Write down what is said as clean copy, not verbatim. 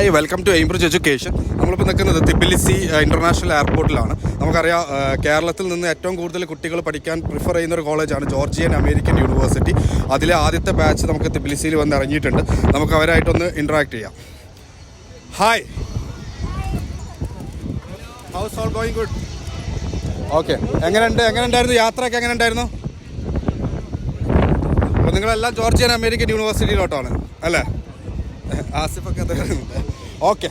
Hi, welcome to Aimbridge education. നമ്മളിപ്പോൾ നിൽക്കുന്നത് തിബിലിസി international എയർപോർട്ടിലാണ്. നമുക്കറിയാം, കേരളത്തിൽ നിന്ന് ഏറ്റവും കൂടുതൽ കുട്ടികൾ പഠിക്കാൻ പ്രിഫർ ചെയ്യുന്ന ഒരു കോളേജാണ് ജോർജിയൻ അമേരിക്കൻ യൂണിവേഴ്സിറ്റി. അതിലെ ആദ്യത്തെ ബാച്ച് നമുക്ക് തിബിലിസിയിൽ വന്ന് ഇറങ്ങിയിട്ടുണ്ട്. നമുക്ക് അവരായിട്ടൊന്ന് ഇൻട്രാക്ട് ചെയ്യാം. Hi, house all going? Good. Okay, എങ്ങനെയുണ്ടായിരുന്നു യാത്രയൊക്കെ? എങ്ങനെയുണ്ടായിരുന്നു? അപ്പോൾ നിങ്ങളെല്ലാം ജോർജിയൻ അമേരിക്കൻ യൂണിവേഴ്സിറ്റിയിലോട്ടാണ് അല്ലേ? ആസിഫൊക്കെ ഓക്കെ.